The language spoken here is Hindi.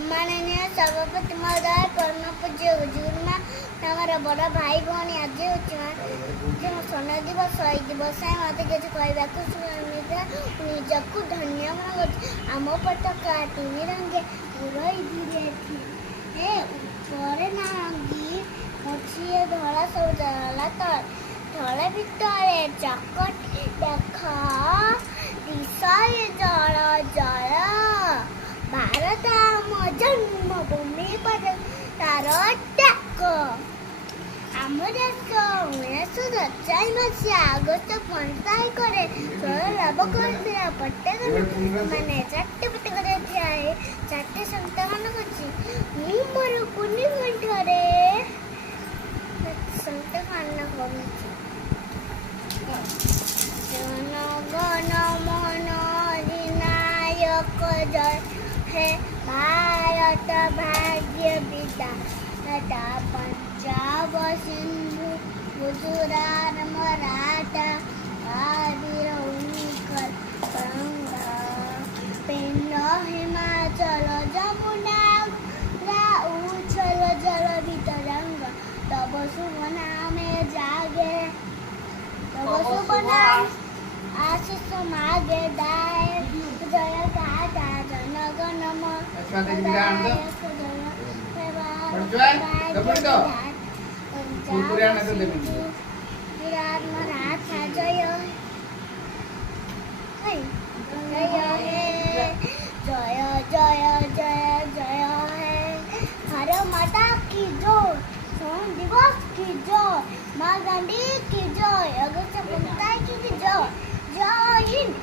सम्माननीय सभापति महोदय परम पूज्य हुजूरमा हमारा बड़ा भाई भौणी आज हूँ सोना दिवस शहीद दिवस मत किसी कहवाक निजक धन्य मन आम पटका तीन रंगे उड़ई धीरे ऊपर नांगी मछी धला सब जला तले भितर चकट देख दिशाए जल जल भारत आम जन्मभूमि पर तार डाक आम देश 1947 मसीहा अगस्त 5 तारिखରେ ସ୍ୱର ଲାଭ କରିଥିଲା ପଟ୍ଟେକର ମାନେ ଚାରିଟି ପଟ୍ଟେକରେ ଠିଆ ହେଇ ଚାରିଟି ସନ୍ତାନ କରିଛି ମୁଁ ମୋର କୁନି କଣ୍ଠରେ ସନ୍ତାନ କରୁଛି ଜନ ଗଣ ମନ ଅଧିନାୟକ ଜୟ हे भारत भाग्य विधाता पंजाब सिंधु गुजरात मराठा कावेरी उत्कल गंगा पेन्न हिमाचल जमुना उच्छल जल तरंगा तब शुभ नामे जागे तब शुभ नाम आशीष मागे दाय जय गाथा जनगण विराट मराठा जय जय हे जय जय जय जय हे भारत माता की जय संविधान दिवस की जय माँ गांधी की जय अगस्त 5 की जय जय हिंद।